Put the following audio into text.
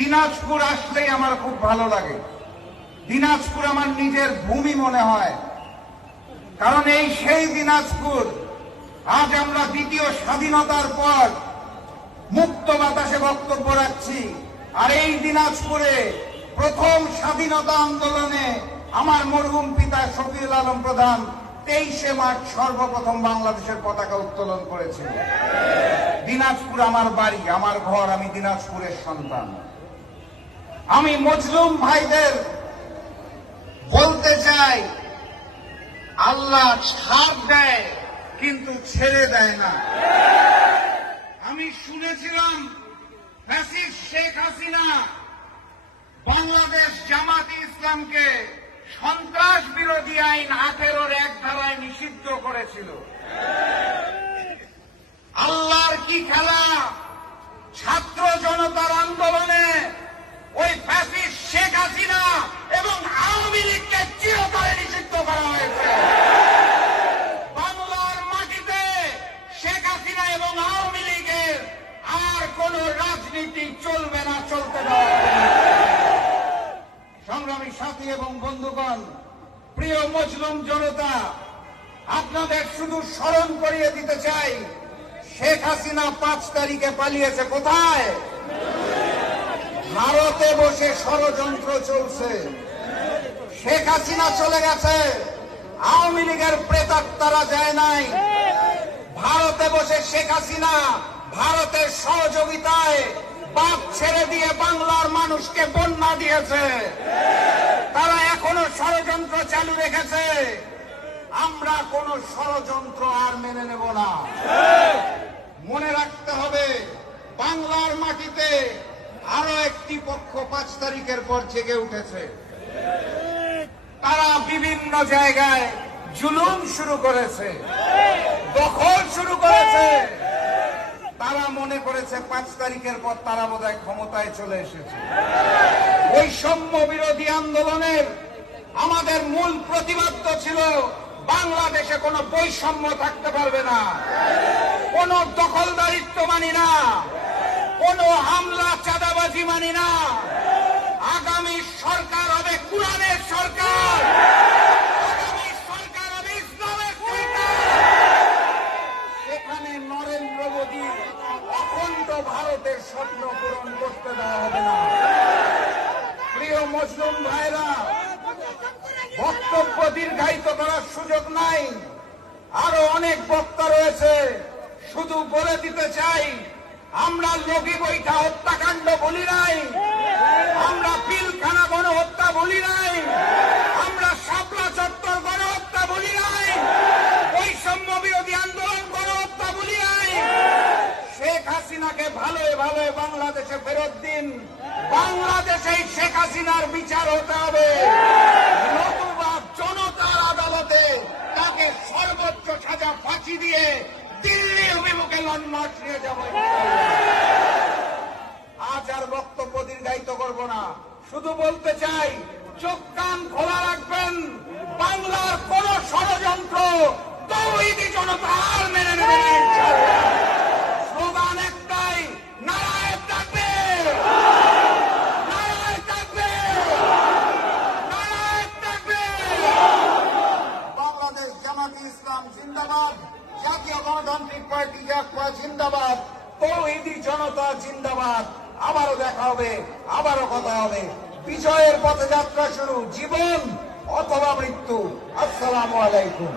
দিনাজপুর আসলেই আমার খুব ভালো লাগে। দিনাজপুর আমার নিজের ভূমি মনে হয়, কারণ এই সেই দিনাজপুর আজ আমরা দ্বিতীয় স্বাধীনতার পর মুক্ত বাতাসে বক্তব্য রাখছি। আর এই দিনাজপুরে প্রথম স্বাধীনতা আন্দোলনে আমার মরহুম পিতা শফিউল আলম প্রধান 23শে মার্চ সর্বপ্রথম বাংলাদেশের পতাকা উত্তোলন করেছিল। দিনাজপুর আমার বাড়ি, আমার ঘর, আমি দিনাজপুরের সন্তান। আমি মজলুম ভাইদের বলতে চাই, আল্লাহ ছাড় দেয় কিন্তু ছেড়ে দেয় না। আমি শুনেছিলাম ফ্যাসিস্ট শেখ হাসিনা বাংলাদেশ জামাতে ইসলামকে সন্ত্রাস বিরোধী আইন 18-র এক ধারায় নিষিদ্ধ করেছিল। আল্লাহর কি খেলা! ছাত্র জনতার আন্দোলনে ওই ফ্যাসিস্ট শেখ হাসিনা এবং আওয়ামী লীগকে চিরতরে নিষিদ্ধ করা হয়েছে। বাংলার মাটিতে শেখ হাসিনা এবং আওয়ামী লীগের আর কোন রাজনীতি চলবে না, চলতে দেওয়া হবে না। সংগ্রামী সাথী এবং বন্ধুগণ, প্রিয় মজলুম জনতা, আপনাদের শুধু স্মরণ করিয়ে দিতে চাই, শেখ হাসিনা 5 তারিখে পালিয়েছে। কোথায়? ভারতে বসে ষড়যন্ত্র চলছে। শেখ হাসিনা চলে গেছে, আওয়ামী লীগের প্রেতাত্মারা যায় নাই। ভারতে বসে শেখ হাসিনা ভারতের সহযোগিতায় বাপ ছেড়ে দিয়ে বাংলার মানুষকে বন্যা দিয়েছে। তারা এখনো ষড়যন্ত্র চালু রেখেছে। আমরা কোন ষড়যন্ত্র আর মেনে নেব না। মনে রাখতে হবে, বাংলার মাটিতে আরো একটি পক্ষ 5 তারিখের পর জেগে উঠেছে। তারা বিভিন্ন জায়গায় জুলুম শুরু করেছে, দখল শুরু করেছে। তারা মনে করেছে 5 তারিখের পর তারা বোধহয় ক্ষমতায় চলে এসেছে। বৈষম্য বিরোধী আন্দোলনের আমাদের মূল প্রতিবাদ ছিল, বাংলাদেশে কোনো বৈষম্য থাকতে পারবে না, কোনো দখলদারিত্ব মানি না, কোনো হামলা চাঁদাবাজি মানি না। আগামী সরকার হবে কুরআনের সরকার, আগামী সরকার হবে ইসলামের সরকার। সেখানে নরেন্দ্র মোদী অখণ্ড ভারতের স্বপ্ন পূরণ করতে দেওয়া হবে না। প্রিয় মুসলিম ভাইরা, বক্তব্য দীর্ঘায়িত করার সুযোগ নাই, আরো অনেক বক্তা রয়েছে। শুধু বলে দিতে চাই, আমরা লগি বৈঠা হত্যাকাণ্ড বলি নাই, আমরা পিলখানা গণহত্যা বলি নাই, আমরা শাপলা চত্বর গণহত্যা বলি নাই, বৈষম্য বিরোধী আন্দোলন গণহত্যা বলি নাই। শেখ হাসিনাকে ভালোই ভালোই বাংলাদেশে ফেরত দিন। বাংলাদেশেই শেখ হাসিনার বিচার হতে হবে, নতুবা জনতার আদালতে তাকে সর্বোচ্চ সাজা ফাঁসি দিয়ে দিল্লি অভিমুখে লন্ডন নিয়ে যাব। আজ আর বক্তব্য দীর্ঘায়িত করব না, শুধু বলতে চাই, চোখ কান খোলা রাখবেন। বাংলার কোন ষড়যন্ত্র তৌহিদি জনতা আর মেনে নেবে না। ইনশাআল্লাহ স্লোগান একটাই, নারায়ে তাকবীর, নারায়ে তাকবীর, নারায়ে তাকবীর। বাংলাদেশ জামাতে ইসলাম জিন্দাবাদ, জাতীয় গণতান্ত্রিক পার্টি জাকপা জিন্দাবাদ, তৌহিদি জনতা জিন্দাবাদ। আবারও দেখা হবে, আবারও কথা হবে। বিজয়ের পথে যাত্রা শুরু, জীবন অথবা মৃত্যু। আসসালামু আলাইকুম।